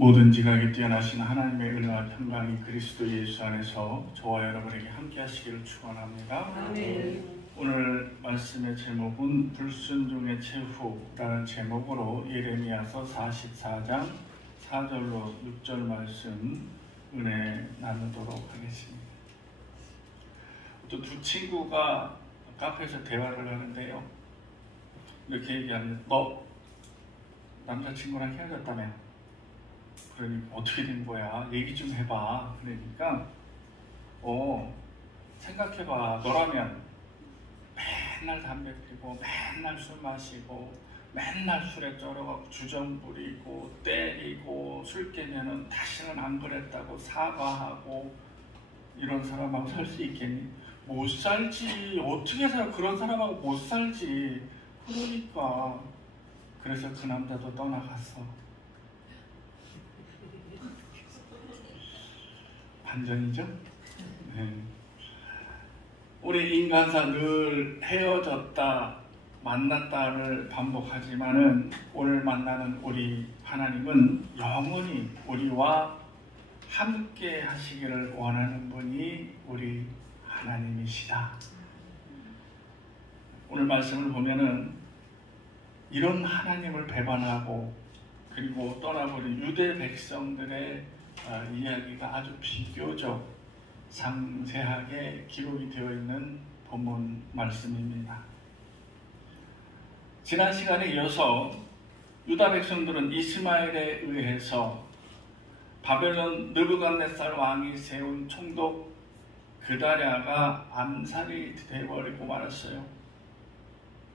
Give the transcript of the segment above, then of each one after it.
모든 지각에 뛰어나신 하나님의 은혜와 평강이 그리스도 예수 안에서 저와 여러분에게 함께 하시기를 축원합니다. 아멘. 오늘 말씀의 제목은 불순종의 최후라는 제목으로 예레미야서 44장 4절로 6절 말씀 은혜 나누도록 하겠습니다. 또 두 친구가 카페에서 대화를 하는데요. 이렇게 얘기합니다. 너 남자친구랑 헤어졌다며? 그러니까 어떻게 된 거야? 얘기 좀 해봐. 그러니까 생각해봐. 너라면 맨날 담배 피고 맨날 술 마시고 맨날 술에 쩔어가고 주정 부리고 때리고 술 깨면은 다시는 안 그랬다고 사과하고 이런 사람하고 살 수 있겠니? 못 살지. 어떻게 살아? 그런 사람하고 못 살지. 그러니까 그래서 그 남자도 떠나갔어. 반전이죠? 네. 우리 인간사 늘 헤어졌다 만났다를 반복하지만은 오늘 만나는 우리 하나님은 영원히 우리와 함께 하시기를 원하는 분이 우리 하나님이시다. 오늘 말씀을 보면은 이런 하나님을 배반하고 그리고 떠나버린 유대 백성들의 이야기가 아주 비교적 상세하게 기록이 되어 있는 본문 말씀입니다. 지난 시간에 이어서 유다 백성들은 이스마엘에 의해서 바벨론 느부갓네살 왕이 세운 총독 그다랴가 암살이 되어버리고 말았어요.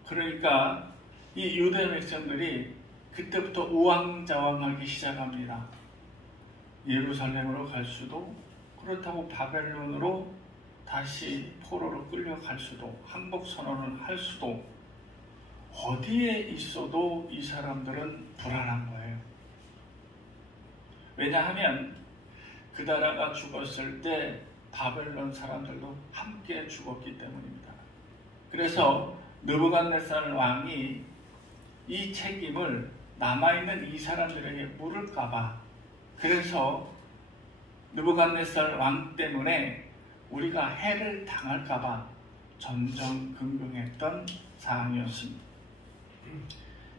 그러니까 이 유대 백성들이 그때부터 우왕좌왕하기 시작합니다. 예루살렘으로 갈 수도, 그렇다고 바벨론으로 다시 포로로 끌려갈 수도, 항복 선언을 할 수도, 어디에 있어도 이 사람들은 불안한 거예요. 왜냐하면 그다랴가 죽었을 때 바벨론 사람들도 함께 죽었기 때문입니다. 그래서 느부갓네살 왕이 이 책임을 남아있는 이 사람들에게 물을까봐, 그래서 느부갓네살 왕 때문에 우리가 해를 당할까봐 전전긍긍했던 사항이었습니다.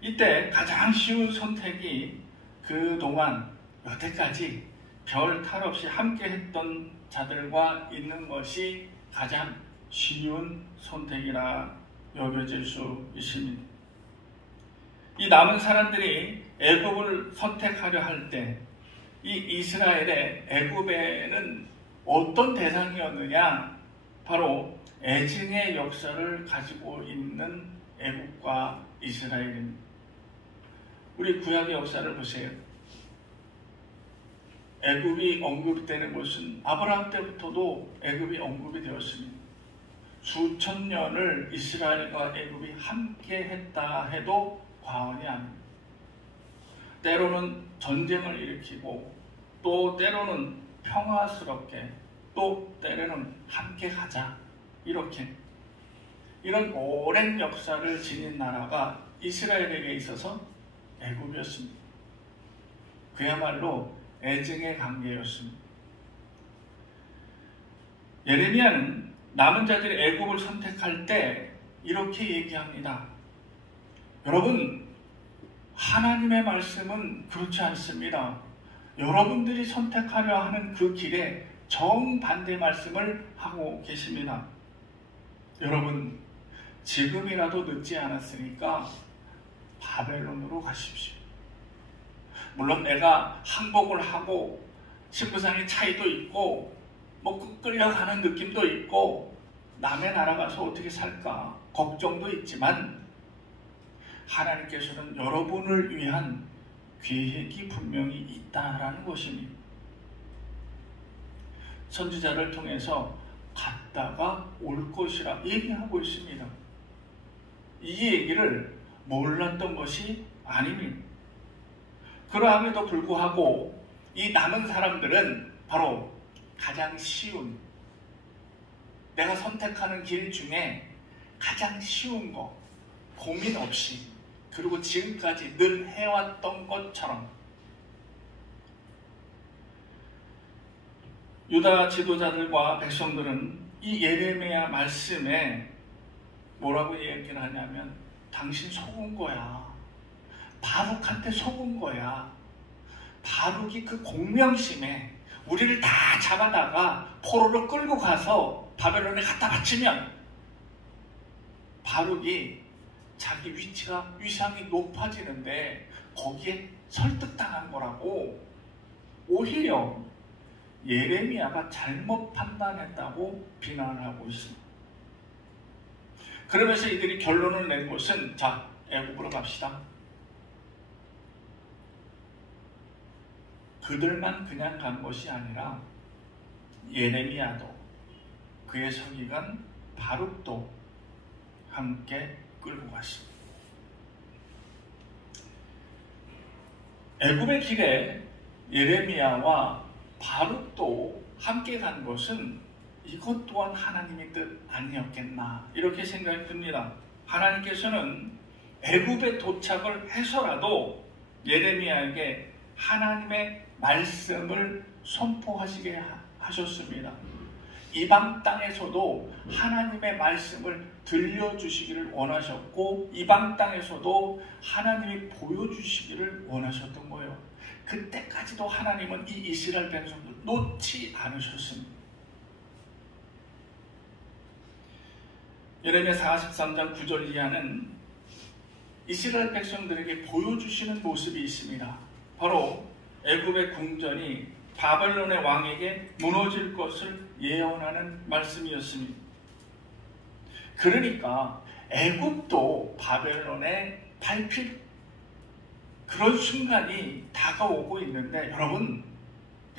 이때 가장 쉬운 선택이 그동안 여태까지 별 탈 없이 함께 했던 자들과 있는 것이 가장 쉬운 선택이라 여겨질 수 있습니다. 이 남은 사람들이 애굽을 선택하려 할 때 이 이스라엘의 애굽에는 어떤 대상이었느냐? 바로 애증의 역사를 가지고 있는 애굽과 이스라엘입니다. 우리 구약의 역사를 보세요. 애굽이 언급되는 것은 아브라함 때부터도 애굽이 언급이 되었습니다. 수천 년을 이스라엘과 애굽이 함께 했다 해도 과언이 아닙니다. 때로는 전쟁을 일으키고 또 때로는 평화스럽게 또 때로는 함께 가자 이렇게 이런 오랜 역사를 지닌 나라가 이스라엘에게 있어서 애굽이었습니다. 그야말로 애증의 관계였습니다. 예레미야는 남은 자들이 애굽을 선택할 때 이렇게 얘기합니다. 여러분, 하나님의 말씀은 그렇지 않습니다. 여러분들이 선택하려 하는 그 길에 정반대 말씀을 하고 계십니다. 여러분, 지금이라도 늦지 않았으니까 바벨론으로 가십시오. 물론 내가 항복을 하고 신부상의 차이도 있고 끌려가는 느낌도 있고 남의 나라 가서 어떻게 살까 걱정도 있지만 하나님께서는 여러분을 위한 계획이 분명히 있다라는 것입니다. 선지자를 통해서 갔다가 올 것이라 얘기하고 있습니다. 이 얘기를 몰랐던 것이 아닙니다. 그러함에도 불구하고 이 남은 사람들은 바로 가장 쉬운, 내가 선택하는 길 중에 가장 쉬운 거, 고민 없이, 그리고 지금까지 늘 해왔던 것처럼 유다 지도자들과 백성들은 이 예레미야 말씀에 뭐라고 얘기를 하냐면 당신 속은 거야. 바룩한테 속은 거야. 바룩이 그 공명심에 우리를 다 잡아다가 포로로 끌고 가서 바벨론에 갖다 바치면 바룩이 자기 위상이 높아지는데 거기에 설득당한 거라고. 오히려 예레미야가 잘못 판단했다고 비난을 하고 있습니다. 그러면서 이들이 결론을 낸 것은 자, 애굽으로 갑시다. 그들만 그냥 간 것이 아니라 예레미야도 그의 서기관 바룩도 함께 끌고 갔습니다. 애굽의 길에 예레미야와 바룩도 함께 간 것은 이것 또한 하나님의 뜻 아니었겠나 이렇게 생각이 듭니다. 하나님께서는 애굽에 도착을 해서라도 예레미야에게 하나님의 말씀을 선포하시게 하셨습니다. 이방 땅에서도 하나님의 말씀을 들려주시기를 원하셨고 이방 땅에서도 하나님이 보여주시기를 원하셨던 거예요. 그때까지도 하나님은 이 이스라엘 백성들 놓지 않으셨습니다. 예레미야 43장 9절 이하는 이스라엘 백성들에게 보여주시는 모습이 있습니다. 바로 애굽의 궁전이 바벨론의 왕에게 무너질 것을 예언하는 말씀이었습니다. 그러니까 애굽도 바벨론에 밟힐 그런 순간이 다가오고 있는데 여러분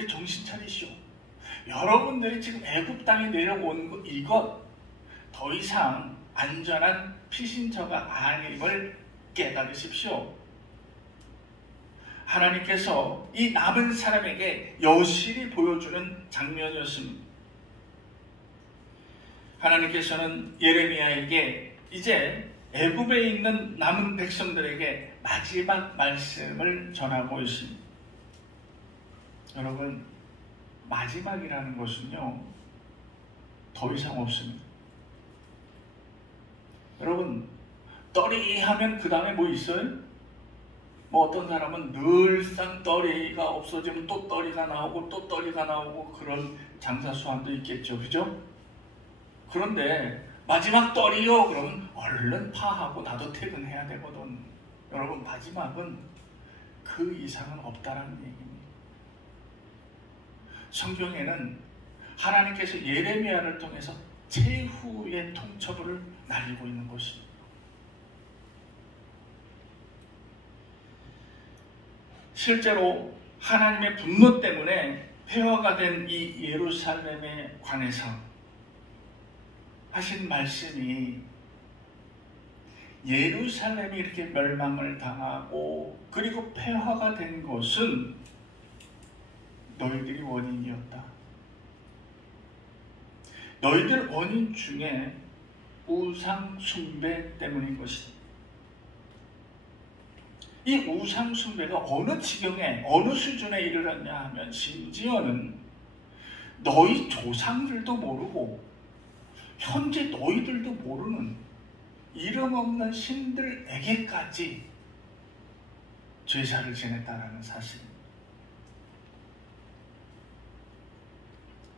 정신 차리시오. 여러분들이 지금 애굽 땅에 내려온 것 이것 더 이상 안전한 피신처가 아님을 깨달으십시오. 하나님께서 이 남은 사람에게 여실히 보여주는 장면이었습니다. 하나님께서는 예레미야에게 이제 애굽에 있는 남은 백성들에게 마지막 말씀을 전하고 있습니다. 여러분, 마지막이라는 것은요 더 이상 없습니다. 여러분, 떨이 하면 그 다음에 뭐 있어요? 뭐 어떤 사람은 늘상 떨이가 없어지면 또 떨이가 나오고 또 떨이가 나오고 그런 장사수완도 있겠죠. 그죠? 그런데 마지막 떨이요 그러면 얼른 파하고 나도 퇴근해야 되거든. 여러분, 마지막은 그 이상은 없다라는 얘기입니다. 성경에는 하나님께서 예레미야를 통해서 최후의 통첩을 날리고 있는 것입니다. 실제로 하나님의 분노 때문에 폐허가 된 이 예루살렘에 관해서 하신 말씀이 예루살렘이 이렇게 멸망을 당하고 그리고 폐허가 된 것은 너희들이 원인이었다. 너희들 원인 중에 우상 숭배 때문인 것이다. 이 우상 숭배가 어느 지경에 어느 수준에 이르렀냐 하면 심지어는 너희 조상들도 모르고 현재 너희들도 모르는 이름 없는 신들에게까지 제사를 지냈다라는 사실입니다.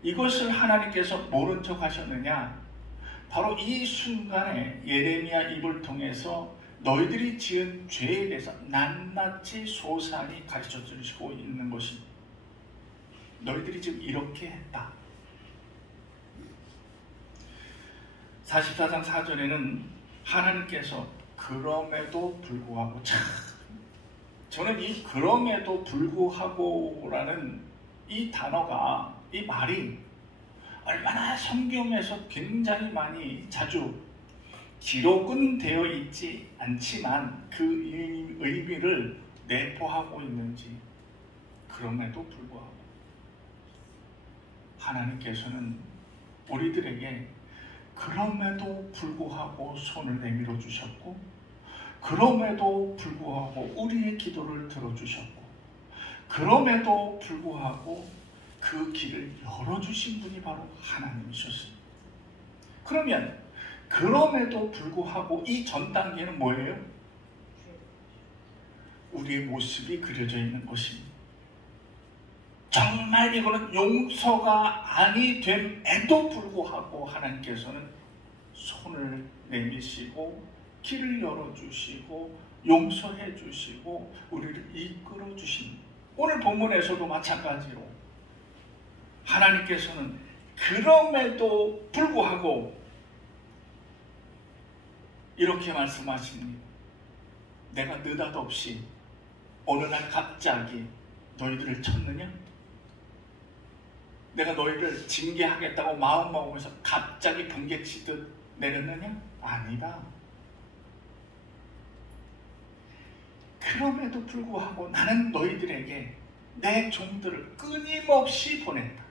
이것을 하나님께서 모른 척 하셨느냐? 바로 이 순간에 예레미야 입을 통해서 너희들이 지은 죄에 대해서 낱낱이 소상히 가르쳐 주시고 있는 것입니다. 너희들이 지금 이렇게 했다. 44장 4절에는 하나님께서 그럼에도 불구하고, 참 저는 이 그럼에도 불구하고라는 이 단어가, 이 말이 얼마나 성경에서 굉장히 많이 자주 기록은 되어 있지 않지만 그 의미를 내포하고 있는지. 그럼에도 불구하고 하나님께서는 우리들에게 그럼에도 불구하고 손을 내밀어 주셨고, 그럼에도 불구하고 우리의 기도를 들어주셨고, 그럼에도 불구하고 그 길을 열어주신 분이 바로 하나님이셨습니다. 그러면 그럼에도 불구하고 이 전 단계는 뭐예요? 우리의 모습이 그려져 있는 것입니다. 정말 이거는 용서가 아니 됨에도 불구하고 하나님께서는 손을 내미시고 길을 열어주시고 용서해 주시고 우리를 이끌어 주십니다. 오늘 본문에서도 마찬가지로 하나님께서는 그럼에도 불구하고 이렇게 말씀하십니다. 내가 느닷없이 어느 날 갑자기 너희들을 쳤느냐? 내가 너희를 징계하겠다고 마음먹으면서 갑자기 번개치듯 내렸느냐? 아니다. 그럼에도 불구하고 나는 너희들에게 내 종들을 끊임없이 보냈다.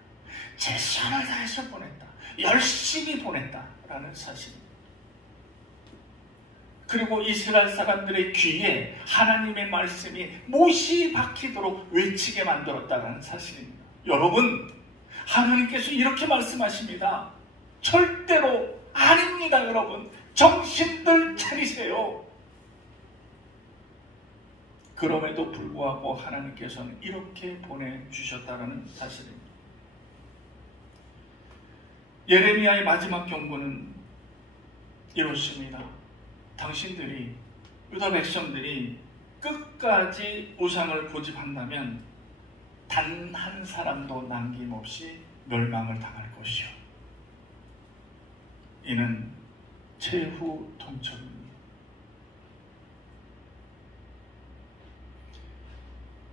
최선을 다해서 보냈다. 열심히 보냈다라는 사실입니다. 그리고 이스라엘 사람들의 귀에 하나님의 말씀이 못이 박히도록 외치게 만들었다는 사실입니다. 여러분, 하나님께서 이렇게 말씀하십니다. 절대로 아닙니다. 여러분, 정신들 차리세요. 그럼에도 불구하고 하나님께서는 이렇게 보내주셨다는 사실입니다. 예레미야의 마지막 경고는 이렇습니다. 당신들이, 유다 백성들이 끝까지 우상을 고집한다면 단 한 사람도 남김없이 멸망을 당할 것이요. 이는 최후 통첩입니다.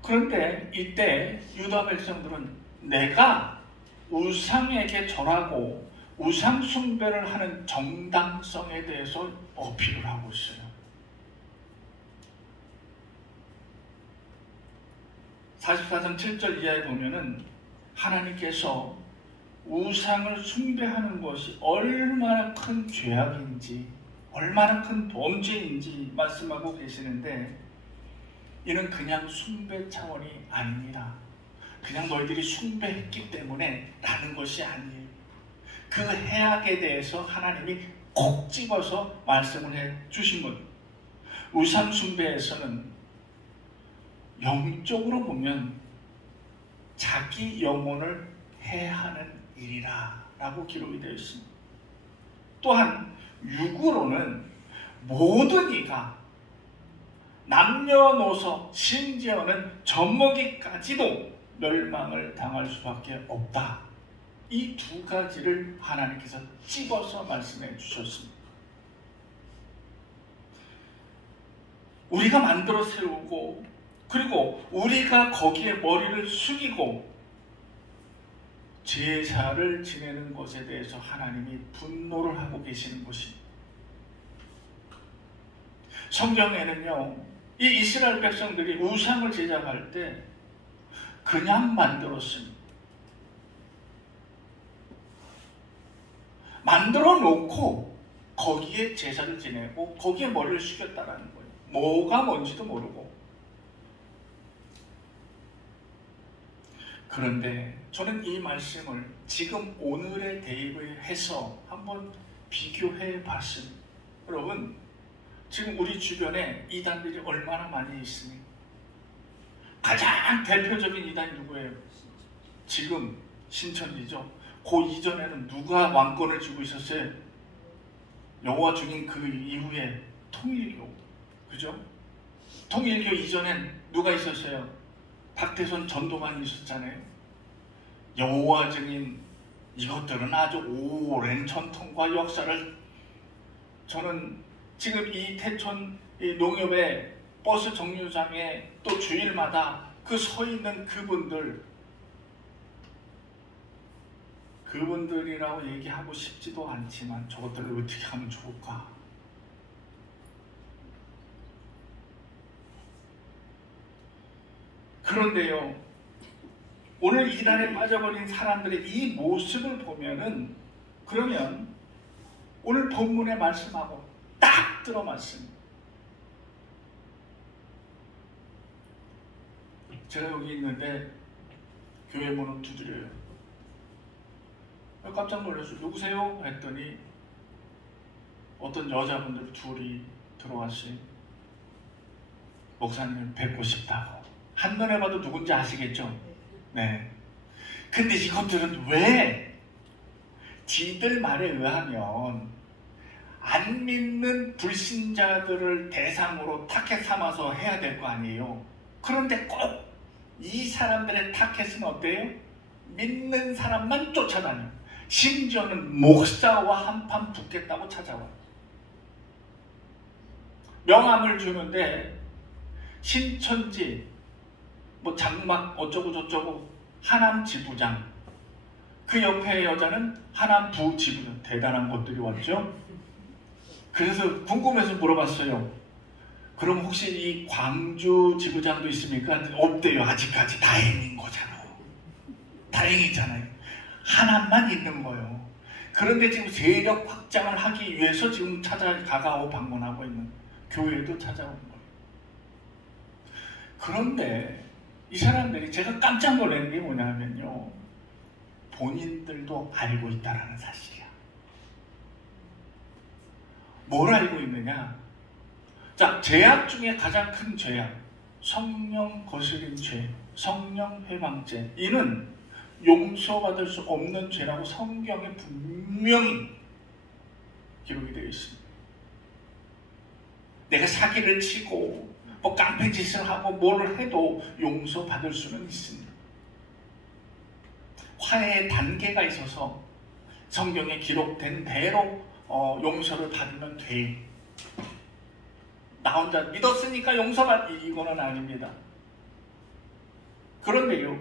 그런데 이때 유다 백성들은 내가 우상에게 절하고 우상 숭배를 하는 정당성에 대해서 어필을 하고 있어요. 44장 7절 이하에 보면은 하나님께서 우상을 숭배하는 것이 얼마나 큰 죄악인지, 얼마나 큰 범죄인지 말씀하고 계시는데, 이는 그냥 숭배 차원이 아닙니다. 그냥 너희들이 숭배했기 때문에 라는 것이 아니에요. 그 해악에 대해서 하나님이 콕 집어서 말씀을 해 주신 것. 우상 숭배에서는 영적으로 보면 자기 영혼을 해하는 일이라 라고 기록이 되어 있습니다. 또한 육으로는 모든 이가 남녀노소 심지어는 젖먹이까지도 멸망을 당할 수밖에 없다. 이 두 가지를 하나님께서 집어서 말씀해 주셨습니다. 우리가 만들어 세우고 그리고 우리가 거기에 머리를 숙이고 제사를 지내는 것에 대해서 하나님이 분노를 하고 계시는 것입니다. 성경에는요, 이 이스라엘 백성들이 우상을 제작할 때 그냥 만들었습니다. 만들어 놓고 거기에 제사를 지내고 거기에 머리를 숙였다라는 거예요. 뭐가 뭔지도 모르고. 그런데 저는 이 말씀을 지금 오늘에 대입해서 한번 비교해 봤습니다. 여러분, 지금 우리 주변에 이단들이 얼마나 많이 있습니까? 가장 대표적인 이단이 누구예요? 지금 신천지죠. 그 이전에는 누가 왕권을 쥐고 있었어요? 여호와 중인 그 이후에 통일교, 그죠? 통일교 이전엔 누가 있었어요? 박태선 전도관이 있었잖아요. 여호와 증인, 이것들은 아주 오랜 전통과 역사를, 저는 지금 이 태촌 이 농협의 버스 정류장에 또 주일마다 그 서 있는 그분들이라고 얘기하고 싶지도 않지만 저것들을 어떻게 하면 좋을까? 그런데요, 오늘 이단에 빠져버린 사람들의 이 모습을 보면은, 그러면 오늘 본문의 말씀하고 딱 들어맞습니다. 제가 여기 있는데 교회 문을 두드려요. 깜짝 놀라서 누구세요? 했더니 어떤 여자분들 둘이 들어왔어요. 목사님 뵙고 싶다고. 한눈에 봐도 누군지 아시겠죠? 네. 근데 이것들은 왜 지들 말에 의하면 안 믿는 불신자들을 대상으로 타겟 삼아서 해야 될 거 아니에요. 그런데 꼭 이 사람들의 타겟은 어때요? 믿는 사람만 쫓아다녀요. 심지어는 목사와 한판 붙겠다고 찾아와요. 명함을 주는데 신천지 뭐 장막 어쩌고 저쩌고 하남 지부장, 그 옆에 여자는 하남 부지부장. 대단한 것들이 왔죠. 그래서 궁금해서 물어봤어요. 그럼 혹시 이 광주 지부장도 있습니까? 없대요. 아직까지. 다행인 거잖아요. 다행이잖아요. 하나만 있는 거예요. 그런데 지금 세력 확장을 하기 위해서 지금 찾아가고 방문하고 있는, 교회도 찾아온 거예요. 그런데 이 사람들이, 제가 깜짝 놀란 게 뭐냐면요, 본인들도 알고 있다는 사실이야. 뭘 알고 있느냐? 자, 죄악 중에 가장 큰 죄악, 성령 거스린 죄, 성령 회방죄. 이는 용서받을 수 없는 죄라고 성경에 분명히 기록이 되어 있습니다. 내가 사기를 치고 뭐 깡패짓을 하고 뭐를 해도 용서받을 수는 있습니다. 화해의 단계가 있어서 성경에 기록된 대로 용서를 받으면 돼. 나 혼자 믿었으니까 용서받기, 이거는 아닙니다. 그런데요,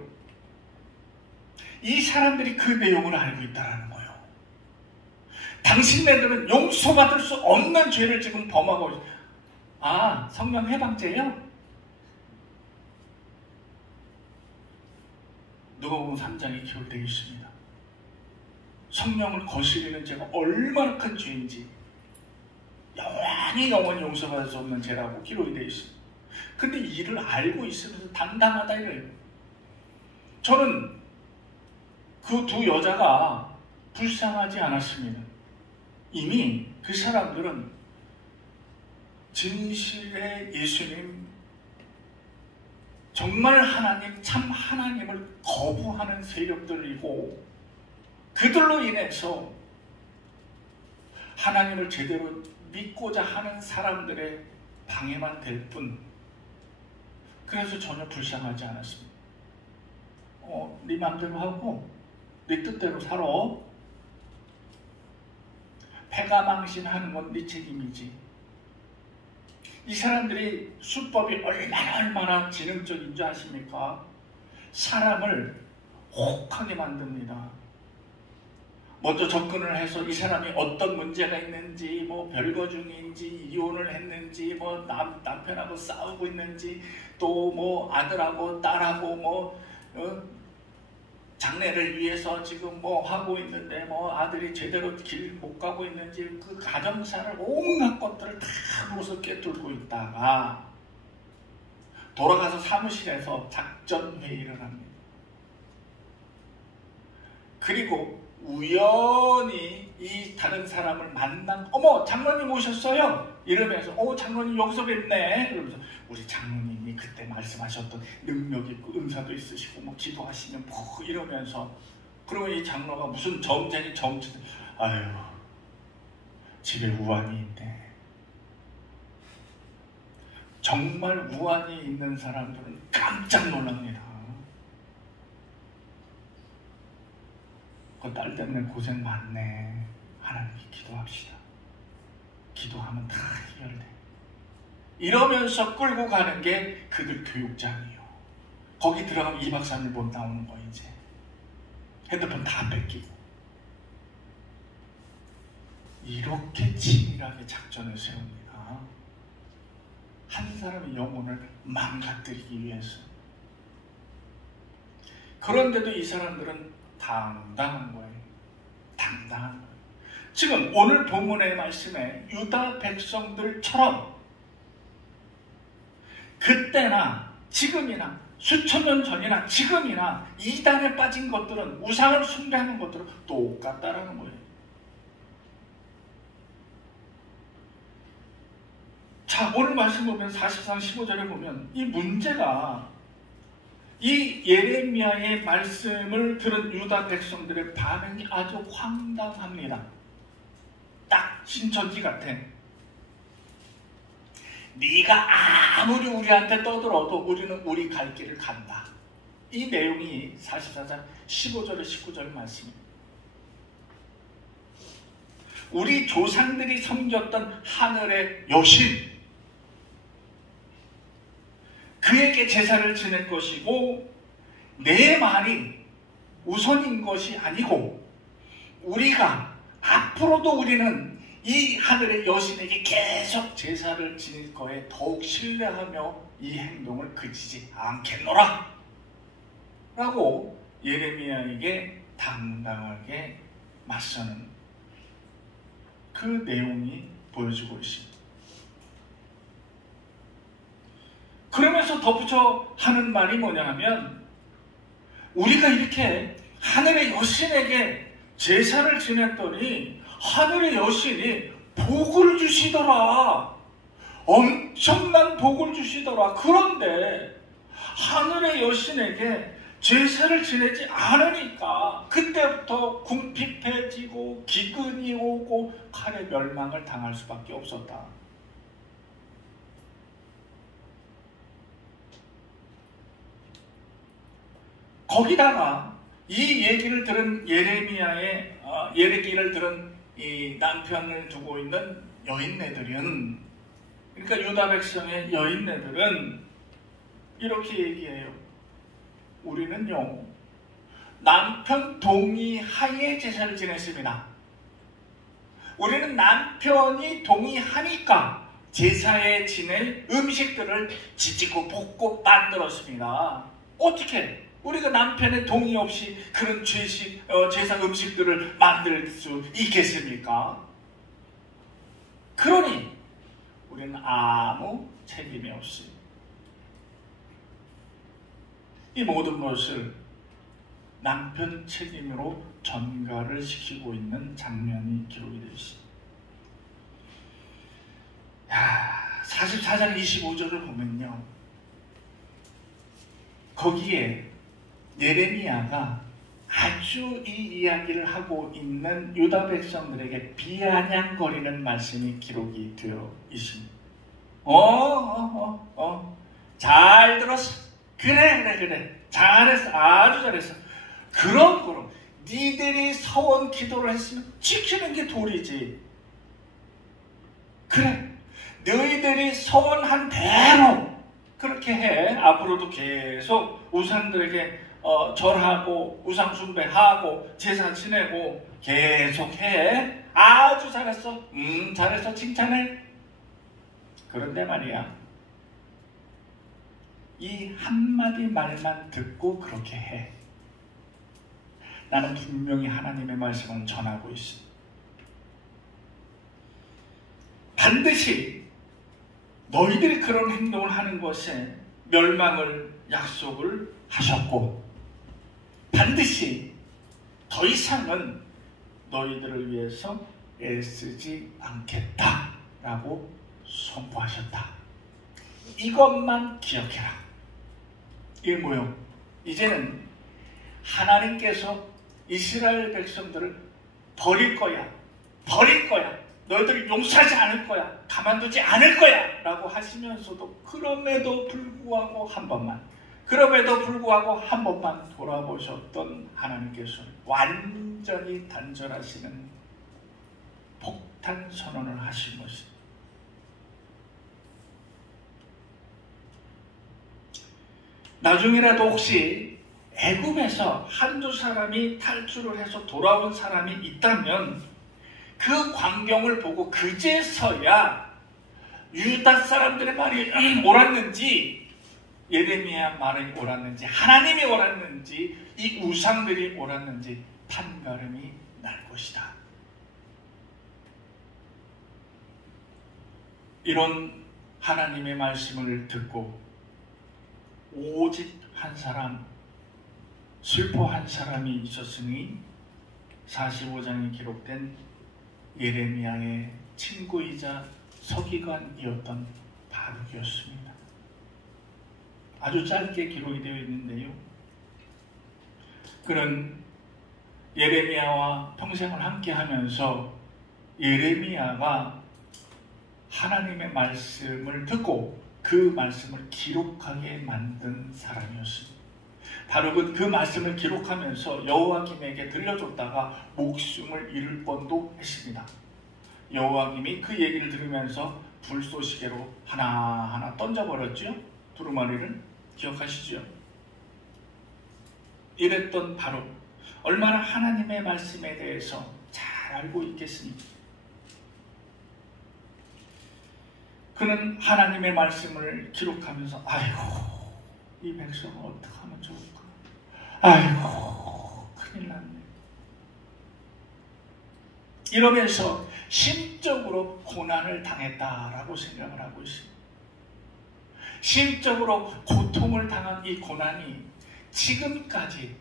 이 사람들이 그 내용을 알고 있다는 거예요. 당신네들은 용서받을 수 없는 죄를 지금 범하고 있어요. 아, 성령 해방죄요? 누가복음 3장에 기록되어 있습니다. 성령을 거스리는 죄가 얼마나 큰 죄인지 영원히 용서받을 수 없는 죄라고 기록이 되어 있습니다. 근데 이를 알고 있으면서 당당하다 이래요. 저는 그 두 여자가 불쌍하지 않았습니다. 이미 그 사람들은 진실의 예수님, 정말 하나님, 참 하나님을 거부하는 세력들이고, 그들로 인해서 하나님을 제대로 믿고자 하는 사람들의 방해만 될 뿐, 그래서 전혀 불쌍하지 않았습니다. 네 맘대로 하고 네 뜻대로 살아. 패가 망신하는 건 네 책임이지. 이 사람들이 수법이 얼마나 지능적인 줄 아십니까? 사람을 혹하게 만듭니다. 먼저 접근을 해서 이 사람이 어떤 문제가 있는지, 뭐 별거 중인지, 이혼을 했는지, 뭐 남편하고 싸우고 있는지, 또 뭐 아들하고 딸하고 뭐 장래를 위해서 지금 뭐 하고 있는데, 뭐 아들이 제대로 길 못 가고 있는지, 그 가정사를 온갖 것들을 다 무섭게 뚫고 있다가 돌아가서 사무실에서 작전 회의를 합니다. 그리고 우연히 이 다른 사람을 만난, 어머 장로님 오셨어요? 이러면서 장로님 여기서 뵙네. 그러면서 우리 장로님이 그때 말씀하셨던 능력 있고 은사도 있으시고 뭐 기도하시면 뭐 이러면서, 그러면 이 장로가 무슨 점쟁이 아유 집에 우환이 있네. 정말 우환이 있는 사람들은 깜짝 놀랍니다. 그 딸 때문에 고생 많네. 하나님께 기도합시다. 기도하면 다 해결돼. 이러면서 끌고 가는 게 그들 교육장이에요. 거기 들어가면 2박 3일 못 나오는 거. 이제 핸드폰 다 뺏기고. 이렇게 치밀하게 작전을 세웁니다. 한 사람의 영혼을 망가뜨리기 위해서. 그런데도 이 사람들은 당당한 거예요. 당당한 거예요. 지금 오늘 본문의 말씀에 유다 백성들처럼 그때나 지금이나 수천 년 전이나 지금이나 이단에 빠진 것들은, 우상을 숭배하는 것들은 똑같다라는 거예요. 자, 오늘 말씀 보면 44장 15절에 보면 이 문제가, 이 예레미야의 말씀을 들은 유다 백성들의 반응이 아주 황당합니다. 딱 신천지 같아. 네가 아무리 우리한테 떠들어도 우리는 우리 갈 길을 간다. 이 내용이 44장 15절에 19절 말씀입니다. 우리 조상들이 섬겼던 하늘의 여신, 그에게 제사를 지낼 것이고 내 말이 우선인 것이 아니고, 우리가 앞으로도 우리는 이 하늘의 여신에게 계속 제사를 지낼 거에 더욱 신뢰하며 이 행동을 그치지 않겠노라 라고 예레미야에게 당당하게 맞서는 그 내용이 보여지고 있습니다. 그러면서 덧붙여 하는 말이 뭐냐 하면, 우리가 이렇게 하늘의 여신에게 제사를 지냈더니 하늘의 여신이 복을 주시더라. 엄청난 복을 주시더라. 그런데 하늘의 여신에게 제사를 지내지 않으니까 그때부터 궁핍해지고 기근이 오고 칼의 멸망을 당할 수밖에 없었다. 거기다가 이 얘기를 들은 예레미야의 예레기를 들은 이 남편을 두고 있는 여인네들은, 그러니까 유다 백성의 여인네들은 이렇게 얘기해요. 우리는요, 남편 동의하에 제사를 지냈습니다. 우리는 남편이 동의하니까 제사에 지낼 음식들을 지지고 볶고 만들었습니다. 어떻게 우리가 남편의 동의 없이 그런 제사 음식들을 만들 수 있겠습니까? 그러니 우리는 아무 책임이 없이 이 모든 것을 남편 책임으로 전가를 시키고 있는 장면이 기록이 되어 있습니다. 44장 25절을 보면요, 거기에 예레미야가 아주 이 이야기를 하고 있는 유다 백성들에게 비아냥거리는 말씀이 기록이 되어 있습니다. 잘 들었어. 그래. 잘했어. 아주 잘했어. 그럼 니들이 서원 기도를 했으면 지키는 게 도리지. 그래, 너희들이 서원한 대로 그렇게 해. 앞으로도 계속 우상들에게 절하고 우상 숭배하고 제사 지내고 계속해. 아주 잘했어. 잘했어. 칭찬해. 그런데 말이야, 이 한마디 말만 듣고 그렇게 해. 나는 분명히 하나님의 말씀을 전하고 있어. 반드시 너희들이 그런 행동을 하는 것에 멸망을 약속을 하셨고, 반드시 더 이상은 너희들을 위해서 애쓰지 않겠다라고 선포하셨다. 이것만 기억해라. 이게 뭐요? 이제는 하나님께서 이스라엘 백성들을 버릴 거야. 너희들을 용서하지 않을 거야. 가만두지 않을 거야. 라고 하시면서도 그럼에도 불구하고 한 번만 돌아보셨던 하나님께서 완전히 단절하시는 폭탄 선언을 하신 것입니다. 나중에라도 혹시 애굽에서 한두 사람이 탈출을 해서 돌아온 사람이 있다면 그 광경을 보고 그제서야 유다 사람들의 말이 옳았는지, 예레미야 말이 옳았는지, 하나님이 옳았는지, 이 우상들이 옳았는지 판가름이 날 것이다. 이런 하나님의 말씀을 듣고 오직 한 사람, 슬퍼한 사람이 있었으니 45장에 기록된 예레미야의 친구이자 서기관이었던 바룩이었습니다. 아주 짧게 기록이 되어 있는데요. 그는 예레미야와 평생을 함께하면서 예레미야가 하나님의 말씀을 듣고 그 말씀을 기록하게 만든 사람이었습니다. 바룩은 그 말씀을 기록하면서 여호야김에게 들려줬다가 목숨을 잃을 뻔도 했습니다. 여호야김이 그 얘기를 들으면서 불쏘시개로 하나하나 던져버렸죠. 두루마리를 기억하시죠? 이랬던 바룩, 얼마나 하나님의 말씀에 대해서 잘 알고 있겠습니까? 그는 하나님의 말씀을 기록하면서 아이고, 이 백성은 어떻게 하면 좋을까? 아이고, 큰일 났네. 이러면서 심적으로 고난을 당했다라고 생각을 하고 있습니다. 심적으로 고통을 당한 이 고난이 지금까지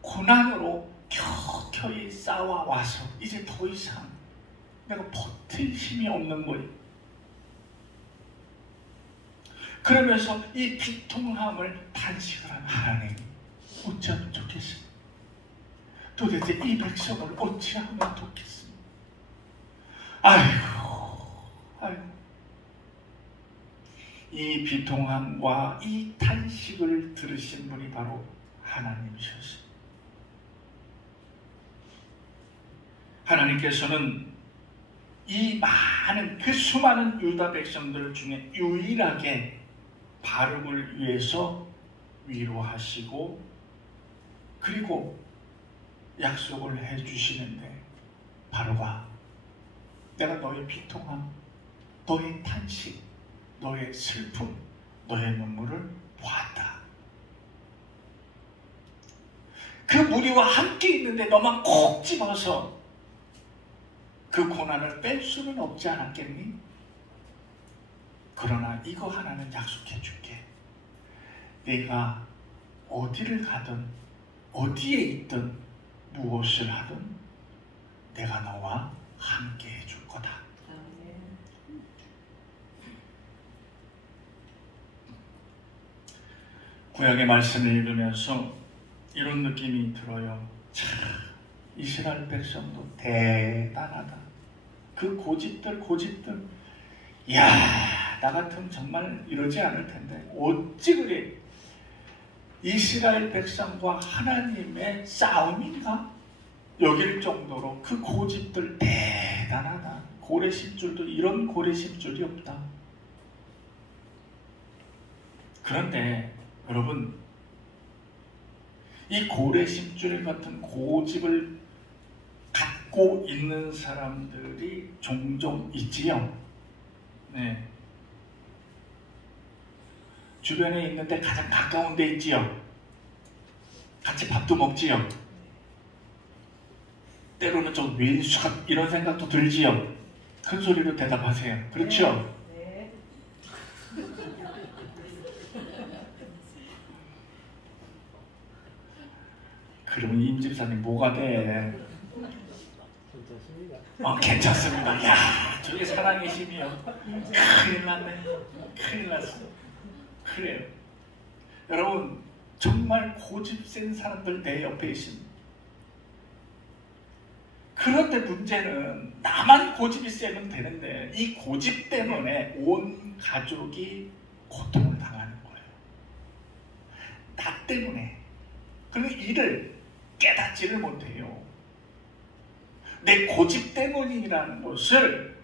고난으로 켜켜이 쌓아와서 이제 더 이상 내가 버틸 힘이 없는 거예요. 그러면서 이 비통함을 탄식을 한 하나님, 어찌하면 좋겠습니까? 도대체 이 백성을 어찌하면 좋겠습니까? 아이고. 이 비통함과 이 탄식을 들으신 분이 바로 하나님이셨습니다. 하나님께서는 이 많은 그 수많은 유다 백성들 중에 유일하게 바룩을 위해서 위로하시고 그리고 약속을 해주시는데, 바룩아, 내가 너의 비통함, 너의 탄식, 너의 슬픔, 너의 눈물을 보았다. 그 무리와 함께 있는데 너만 콕 집어서 그 고난을 뺄 수는 없지 않았겠니? 그러나 이거 하나는 약속해 줄게. 내가 어디를 가든 어디에 있든 무엇을 하든 내가 너와 함께 해줄 거다. 구약의 말씀을 읽으면서 이런 느낌이 들어요. 참, 이스라엘 백성도 대단하다. 그 고집들, 이야, 나 같으면 정말 이러지 않을 텐데 어찌 그래? 이스라엘 백성과 하나님의 싸움인가? 여길 정도로 그 고집들 대단하다. 고래심줄도 이런 고래심줄이 없다. 그런데 여러분, 이 고래심줄 같은 고집을 갖고 있는 사람들이 종종 있지요. 네. 주변에 있는데 가장 가까운 데 있지요. 같이 밥도 먹지요. 때로는 좀 왼수가 이런 생각도 들지요. 큰 소리로 대답하세요. 그렇죠? 네. 그러면 임 집사님 뭐가 돼? 괜찮습니다. 괜찮습니다. 야, 저게 사랑의 힘이요. 큰일 났네. 큰일 났어. 그래요. 여러분, 정말 고집 센 사람들 내 옆에 있습니다. 그런데 문제는 나만 고집이 세면 되는데 이 고집 때문에 온 가족이 고통을 당하는 거예요. 나 때문에. 그리고 이를 깨닫지를 못해요. 내 고집 때문이라는 것을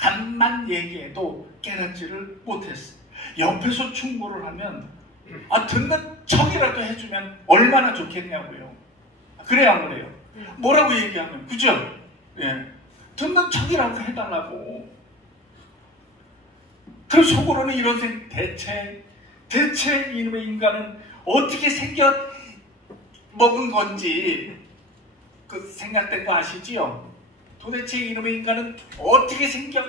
암만 얘기해도 깨닫지를 못했어. 옆에서 충고를 하면 듣는 척이라도 해주면 얼마나 좋겠냐고요. 그래야 안 그래요? 뭐라고 얘기하면, 그죠? 예. 듣는 척이라도 해달라고. 그 속으로는 이런 생각, 대체 이놈의 인간은 어떻게 생겨 먹은 건지 그 생각된 거 아시지요? 도대체 이놈의 인간은 어떻게 생겨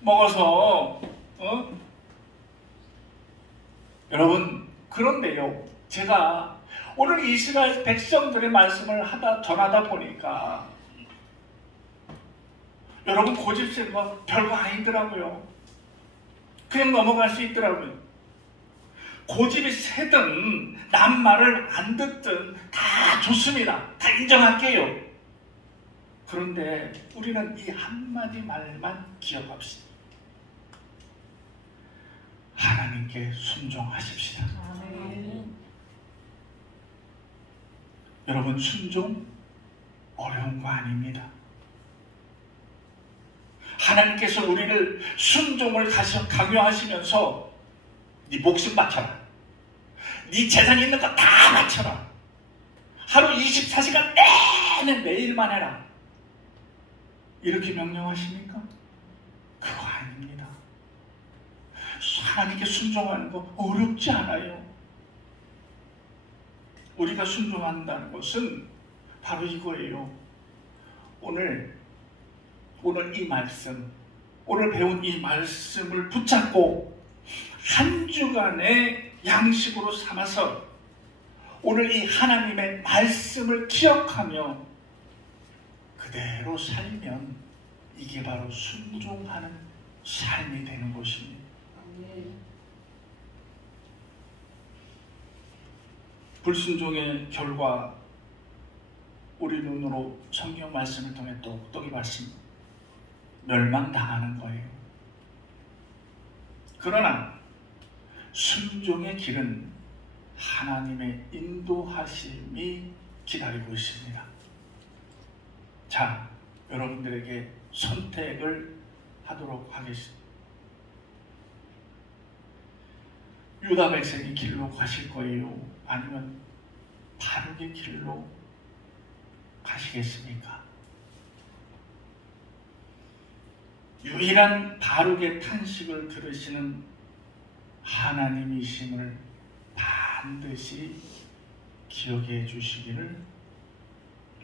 먹어서 여러분, 그런데요, 제가 오늘 이스라엘 백성들의 말씀을 전하다 보니까 여러분, 고집센 거 별거 아니더라고요. 그냥 넘어갈 수 있더라고요. 고집이 세든 남 말을 안 듣든 다 좋습니다. 다 인정할게요. 그런데 우리는 이 한마디 말만 기억합시다. 하나님께 순종하십시다. 여러분, 순종 어려운 거 아닙니다. 하나님께서 우리를 순종을 강요하시면서 네 목숨 바쳐라, 네 재산 있는 거 다 바쳐라, 하루 24시간 내내 매일만 해라, 이렇게 명령하십니까? 그거 아닙니다. 하나님께 순종하는 거 어렵지 않아요. 우리가 순종한다는 것은 바로 이거예요. 오늘 이 말씀, 오늘 배운 이 말씀을 붙잡고 한 주간의 양식으로 삼아서 오늘 이 하나님의 말씀을 기억하며 그대로 살면 이게 바로 순종하는 삶이 되는 것입니다. 불순종의 결과, 우리 눈으로 성경 말씀을 통해 똑똑히 봤습니다. 멸망당하는 거예요. 그러나 순종의 길은 하나님의 인도하심이 기다리고 있습니다. 자, 여러분들에게 선택을 하도록 하겠습니다. 유다 백성의 길로 가실 거예요? 아니면 바르게 길로 가시겠습니까? 유일한 바르게 탄식을 들으시는 하나님이심을 반드시 기억해 주시기를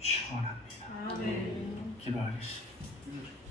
축원합니다. 아멘. 기도하겠습니다.